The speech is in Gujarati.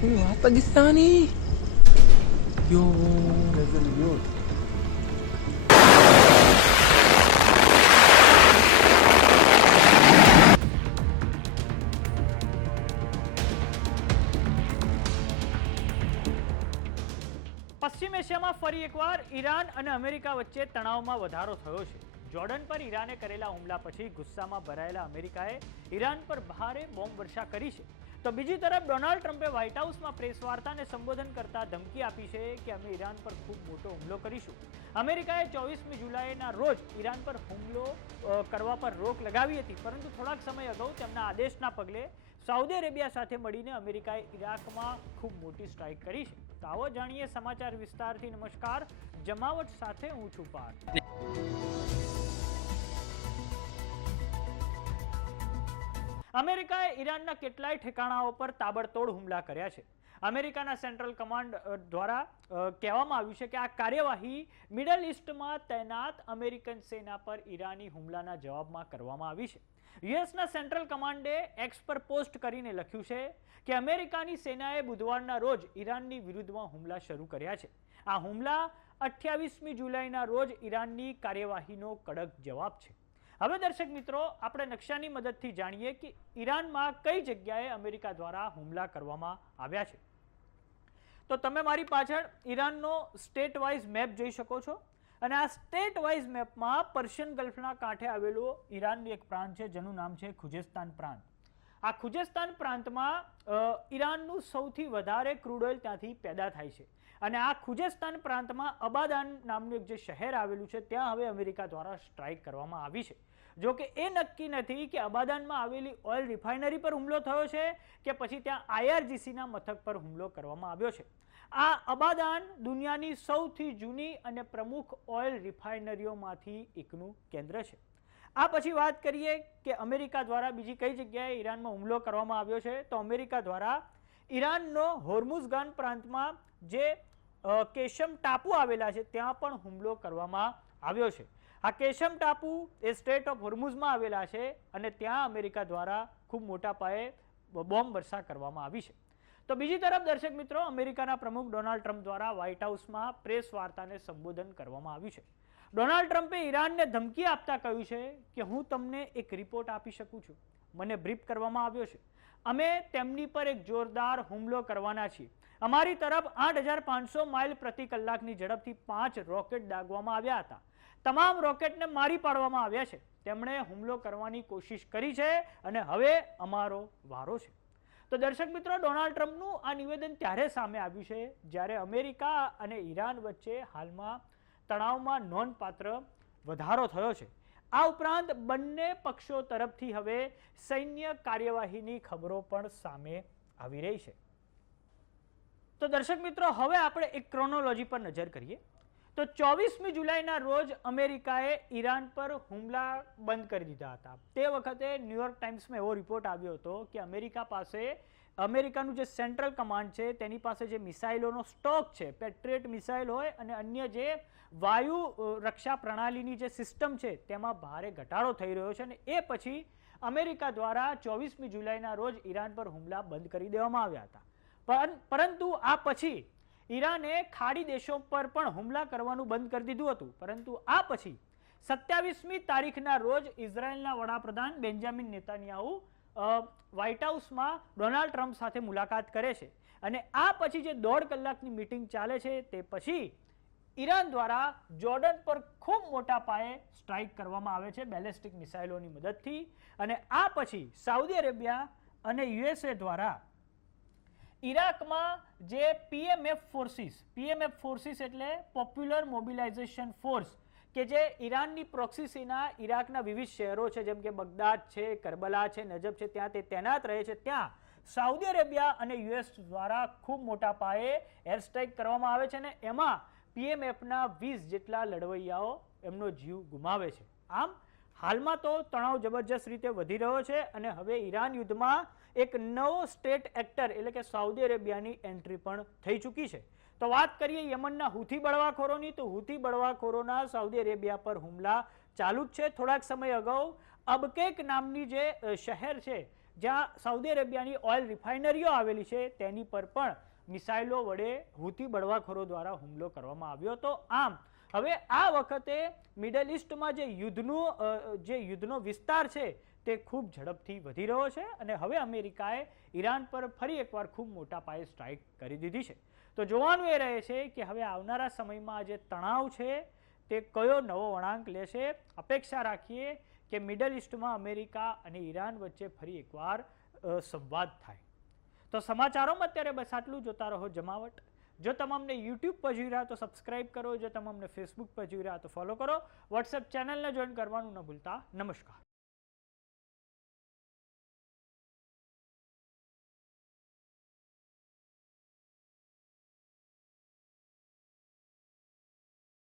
Wah, Pakistani. Yo. પશ્ચિમ એશિયામાં ફરી એકવાર ઈરાન અને અમેરિકા વચ્ચે તણાવમાં વધારો થયો છે. જોર્ડન પર ઈરાને કરેલા હુમલા પછી ગુસ્સામાં ભરાયેલા અમેરિકાએ ઈરાન પર ભારે બોમ્બ વર્ષા કરી છે. તો બીજી તરફ ડોનાલ્ડ ટ્રમ્પે વ્હાઇટ હાઉસમાં પ્રેસ વાર્તાને સંબોધન કરતા ધમકી આપી છે કે અમે ઈરાન પર ખૂબ મોટો હુમલો કરીશું. અમેરિકાએ 24મી જુલાઈના રોજ ઈરાન પર હુમલો કરવા પર રોક લગાવી હતી, પરંતુ થોડાક સમય અગાઉ તેમના આદેશના પગલે સાઉદી અરેબિયા સાથે મળીને અમેરિકાએ ઈરાકમાં ખૂબ મોટી સ્ટ્રાઇક કરી છે. તો આવો જાણીએ સમાચાર વિસ્તારથી. નમસ્કાર, જમાવટ સાથે હું છું પાર્થ. અમેરિકાએ ઈરાનના કેટલાય ઠેકાણાઓ પર તાબડતોડ હુમલા કર્યા છે. અમેરિકાના સેન્ટ્રલ કમાન્ડ દ્વારા કહેવામાં આવ્યું છે કે આ કાર્યવાહી મિડલ ઈસ્ટમાં તૈનાત અમેરિકન સેના પર ઈરાની હુમલાના જવાબમાં કરવામાં આવી છે. યુએસના સેન્ટ્રલ કમાન્ડે એક્સ પર પોસ્ટ કરીને લખ્યું છે કે અમેરિકાની સેનાએ બુધવારના રોજ ઈરાનની વિરુદ્ધમાં હુમલા શરૂ કર્યા છે. આ હુમલા 28મી જુલાઈના રોજ ઈરાનની કાર્યવાહીનો કડક જવાબ છે. હવે દર્શક મિત્રો, આપણે નકશાની મદદથી જાણીએ કે ઈરાનમાં કઈ જગ્યાએ અમેરિકા દ્વારા હુમલા કરવામાં આવ્યા છે. તો તમે મારી પાછળ ઈરાનનો સ્ટેટ વાઇઝ મેપ જોઈ શકો છો, અને આ સ્ટેટ વાઇઝ મેપમાં પર્શિયન ગલ્ફના કાંઠે આવેલો ઈરાનનું એક પ્રાંત છે જેનું નામ છે ખુજેસ્તાન પ્રાંત. આ ખુજેસ્તાન પ્રાંતમાં ઈરાનનું સૌથી વધારે ક્રૂડ ઓઇલ ત્યાંથી પેદા થાય છે, અને આ ખુજેસ્તાન પ્રાંતમાં અબાદાન નામનું એક જે શહેર આવેલું છે ત્યાં હવે અમેરિકા દ્વારા સ્ટ્રાઇક કરવામાં આવી છે. જો કે એ નક્કી નથી કે અબાદાનમાં આવેલી ઓઇલ રિફાઇનરી પર હુમલો થયો છે કે પછી ત્યાં આઈઆરજીસીના મથક પર હુમલો કરવામાં આવ્યો છે. આ અબાદાન દુનિયાની સૌથી જૂની અને પ્રમુખ ઓઇલ રિફાઇનરીઓમાંથી એકનું કેન્દ્ર છે. આ પછી વાત કરીએ કે અમેરિકા દ્વારા બીજી કઈ જગ્યાએ ઈરાનમાં હુમલો કરવામાં આવ્યો છે. તો અમેરિકા દ્વારા ઈરાનનો હોર્મુઝગાન પ્રાંતમાં જે કેશમ ટાપુ આવેલા છે ત્યાં પણ હુમલો કરવામાં આવ્યો છે. આ કેશમ ટાપુ એ સ્ટેટ ઓફ હોર્મુઝમાં આવેલા છે, અને ત્યાં અમેરિકા દ્વારા ખૂબ મોટા પાયે બોમ્બ વર્ષા કરવામાં આવી છે. તો બીજી તરફ દર્શક મિત્રો, અમેરિકાના પ્રમુખ ડોનાલ્ડ ટ્રમ્પ દ્વારા વ્હાઇટ હાઉસમાં પ્રેસ વાર્તાને સંબોધન કરવામાં આવ્યું છે. ડોનાલ્ડ ટ્રમ્પે ઈરાનને ધમકી આપતા કહ્યું છે કે હું તમને એક રિપોર્ટ આપી શકું છું. મને બ્રીફ કરવામાં આવ્યો છે. અમે તેમની પર એક જોરદાર હુમલો કરવાના છીએ. અમારી તરફ 8500 માઇલ પ્રતિ કલાકની ઝડપથી 5 રોકેટ દાગવામાં આવ્યા હતા. તમામ રોકેટને મારી પાડવામાં આવ્યા છે. તેમણે હુમલો કરવાની કોશિશ કરી છે અને હવે અમારો વારો છે. તો દર્શક મિત્રો, ડોનાલ્ડ ટ્રમ્પનું આ નિવેદન ત્યારે સામે આવ્યું છે જ્યારે અમેરિકા અને ઈરાન વચ્ચે હાલમાં તણાવમાં નોંધપાત્ર વધારો થયો છે. આ ઉપરાંત બંને પક્ષો તરફથી હવે સૈન્ય કાર્યવાહીની ખબરો પણ સામે આવી રહી છે. તો દર્શક મિત્રો, હવે આપણે એક ક્રોનોલોજી પર નજર કરીએ. તો 24મી જુલાઈના રોજ અમેરિકાએ ઈરાન પર હુમલા બંધ કરી દીધા હતા. તે વખતે ન્યુયોર્ક ટાઈમ્સમાં એવો રિપોર્ટ આવ્યો હતો કે અમેરિકાનું જે સેન્ટ્રલ કમાન્ડ છે તેની પાસે જે મિસાઇલોનો સ્ટોક છે, પેટ્રિયટ મિસાઇલ હોય અને અન્ય જે વાયુ રક્ષા પ્રણાલીની જે સિસ્ટમ છે તેમાં ભારે ઘટાડો થઈ રહ્યો છે, અને એ પછી અમેરિકા દ્વારા 24મી જુલાઈના રોજ ઈરાન પર હુમલા બંધ કરી દેવામાં આવ્યા હતા. પરંતુ આ પછી ઈરાને ખાડી દેશો પર પણ હુમલા કરવાનું બંધ કરી દીધું હતું. પરંતુ આ પછી 27મી તારીખના રોજ ઇઝરાયલના વડાપ્રધાન બેન્જામિન નેતાન્યાહુ વ્હાઇટ હાઉસમાં ડોનાલ્ડ ટ્રમ્પ સાથે મુલાકાત કરે છે, અને આ પછી જે 1.5 કલાકની મીટિંગ ચાલે છે તે પછી ઈરાન દ્વારા જોર્ડન પર ખૂબ મોટા પાયે સ્ટ્રાઇક કરવામાં આવે છે બેલેસ્ટિક મિસાઇલોની મદદથી, અને આ પછી સાઉદી અરેબિયા અને યુએસએ દ્વારા ઈરાકમાં જે પીએમએફ ફોર્સિસ એટલે પોપ્યુલર મોબિલાઇઝેશન ફોર્સ, કે જે ઈરાનની પ્રોક્સી સેના ઈરાકના વિવિધ શહેરો છે જેમ કે બગદાદ છે, કરબલા છે, નજફ છે, ત્યાં તે તૈનાત રહે છે, ત્યાં સાઉદી અરેબિયા અને યુએસ દ્વારા ખૂબ મોટા પાયે એર સ્ટ્રાઇક કરવામાં આવે છે, અને એમાં પીએમએફના 20 જેટલા લડવૈયાઓ એમનો જીવ ગુમાવે છે. આમ હાલમાં તો તણાવ જબરજસ્ત રીતે વધી રહ્યો છે, અને હવે ઈરાન યુદ્ધમાં એક નવો સ્ટેટ એક્ટર એટલે કે સાઉદી અરેબિયાની એન્ટ્રી પણ થઈ ચૂકી છે. તો વાત કરીએ યમનના હુથી બળવાખોરોની, તો હુથી બળવાખોરોના સાઉદી અરેબિયા પર હુમલા ચાલુ જ છે. થોડાક સમય અગાઉ અબકેક નામની જે શહેર છે જ્યાં સાઉદી અરેબિયાની ઓઇલ રિફાઇનરીઓ આવેલી છે તેની પર પણ મિસાઇલો વડે હુતી બળવાખોરો દ્વારા હુમલો કરવામાં આવ્યો હતો. આમ હવે આ વખતે મિડલ ઇસ્ટમાં જે યુદ્ધનો વિસ્તાર છે તે ખૂબ ઝડપથી વધી રહ્યો છે અને હવે અમેરિકાએ ઈરાન પર ફરી એકવાર ખૂબ મોટા પાયે સ્ટ્રાઇક કરી દીધી છે. તો જોવાનું એ રહે છે કે હવે આવનારા સમયમાં જે તણાવ છે તે કયો નવો વળાંક લેશે. અપેક્ષા રાખીએ કે મિડલ ઇસ્ટમાં અમેરિકા અને ઈરાન વચ્ચે ફરી એકવાર સંવાદ થાય. તો સમાચારોમાં અત્યારે બસ આટલું. જોતા રહો જમાવટ. જો તમામને યુટ્યુબ પર જોઈ રહ્યા તો સબસ્ક્રાઇબ કરો, જો તમામને ફેસબુક પર જોઈ રહ્યા તો ફોલો કરો, વોટ્સએપ ચેનલને જોઈન કરવાનું ન ભૂલતા. નમસ્કાર.